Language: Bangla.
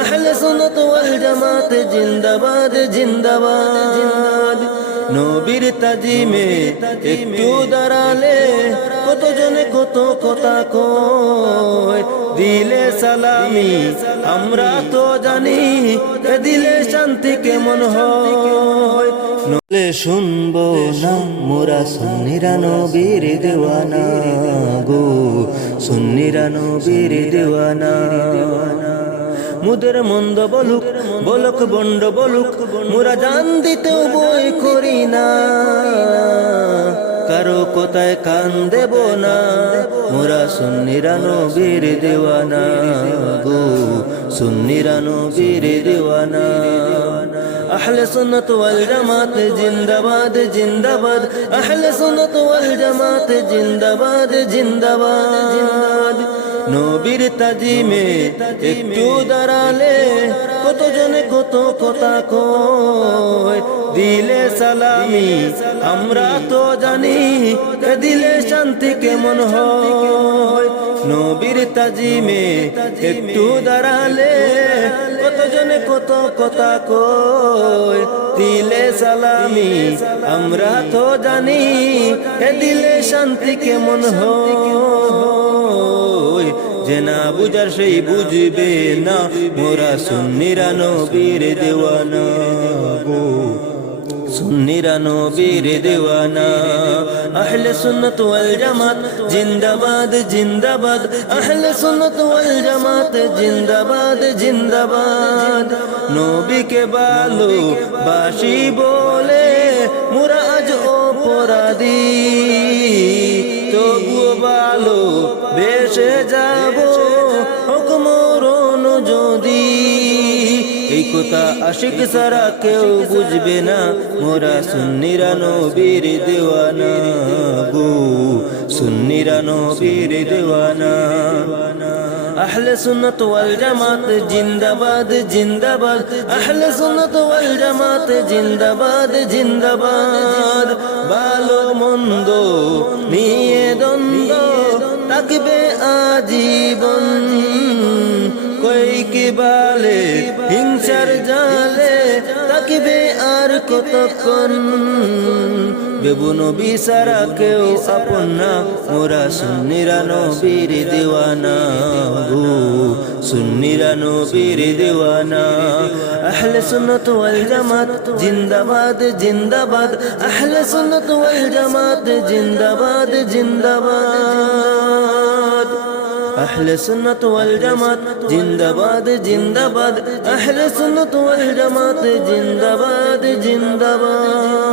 আহলে সুন্নাত ওয়াল জামাত জিন্দাবাদ জিন্দাবাদ। নবীর তাজিমে একটু দাঁড়ালে কতজনে কত কথা কয়, দিলে সালামি আমরা তো জানি, দিলে শান্তি কেমন হয়। নলে শুনবো না মোরা সুন্নিরা নবীর দেওয়ানা গো, সুন্নিরা নবীর দেওয়ানা। মুদের মন্দ বলুক বলক বন্ড বলুক, মোরা জান দিতেও বই করি না, কারো কোথায় কান দেব না, মোরা সুন্নিরা নবীর দেওয়ানা গো, সুন্নিরা নবীর দেওয়ানা। আহলে সুন্নাত ওয়াল জামাত জিন্দাবাদ জিন্দাবাদ, আহলে সুন্নাত ওয়াল জামাত জিন্দাবাদ জিন্দাবাদ। নবীর তাজিমে একটু দাঁড়ালে কতজনে কত কথা কয়, দিলে সালামি আমরা তো জানি, দিলে শান্তি কেমন হয়। নবীর তাজিমে একটু দাঁড়ালে কতজনে কত কথা কয়, দিলে সালামি আমরা তো জানি, দিলে শান্তি কেমন হয়। যে না বুঝার সেই বুঝবে না, মোরা সুন্নিরা নবীর দেওয়ানা গো, সুন্নিরা নবীর দেওয়ানা। আহলে সুন্নাত ওয়াল জামাত জিন্দাবাদ জিন্দাবাদ, আহলে সুন্নাত ওয়াল জামাত জিন্দাবাদ জিন্দাবাদ। নবীকে ভালোবাসি বলে মোরা আজ অপরাধী, তবুও ভালো বেসে যাব হোক মরণ যদি। এই কথা আশিক সারা কেউ বুঝবে না, মোরা সুন্নিরা নবীর দেওয়ানা গো, সুন্নিরা নবীর দেওয়ানা। আহলে সুন্নাত ওয়াল জামাত জিন্দাবাদ জিন্দাবাদ, আহলে সুন্নাত ওয়াল জামাত জিন্দাবাদ জিন্দাবাদ। ভালো মন্দ নিয়ে দ্বন্দ্ব থাকবে আজীবন, কই কি বালে হিংসার জালে থাকবে আর কতক্ষণ। বেবু নবী সারা কেউ আপন না, মোরা সুন্নিরা নবীর দেওয়ানা গো, সুন্নিরা নবীর দেওয়ানা। আহলে সুন্নাত ওয়াল জামাত জিন্দাবাদ জিন্দাবাদ, আহলে সুন্নাত ওয়াল জামাত জিন্দাবাদ জিন্দাবাদ। আহলে সুন্নাত ওয়াল জামাত জিন্দাবাদ জিন্দাবাদ, আহলে সুন্নাত ওয়াল জামাত জিন্দাবাদ জিন্দাবাদ।